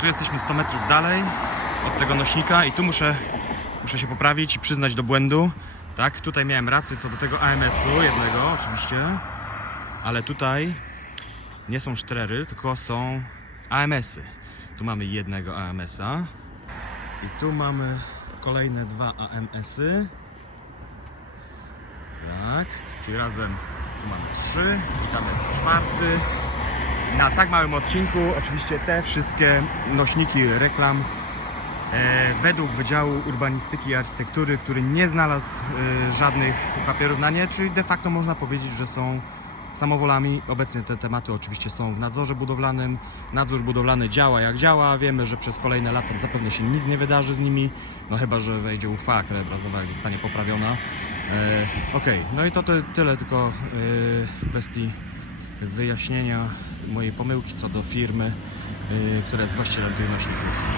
tu jesteśmy 100 metrów dalej od tego nośnika i tu muszę, muszę się poprawić i przyznać do błędu. Tak, tutaj miałem rację co do tego AMS-u, jednego oczywiście, ale tutaj nie są sztrery, tylko są AMS-y. Tu mamy jednego AMS-a i tu mamy kolejne dwa AMS-y. Tak, czyli razem tu mamy trzy i tam jest czwarty. Na tak małym odcinku oczywiście te wszystkie nośniki reklam e, według Wydziału Urbanistyki i Architektury, który nie znalazł e, żadnych papierów na nie, czyli de facto można powiedzieć, że są samowolami. Obecnie te tematy oczywiście są w nadzorze budowlanym. Nadzór budowlany działa jak działa. Wiemy, że przez kolejne lata zapewne się nic nie wydarzy z nimi, no chyba, że wejdzie uchwała jak zostanie poprawiona. E, Okej, no i to ty, tyle tylko e, w kwestii wyjaśnienia mojej pomyłki co do firmy, y, która jest właścicielem tych nośników.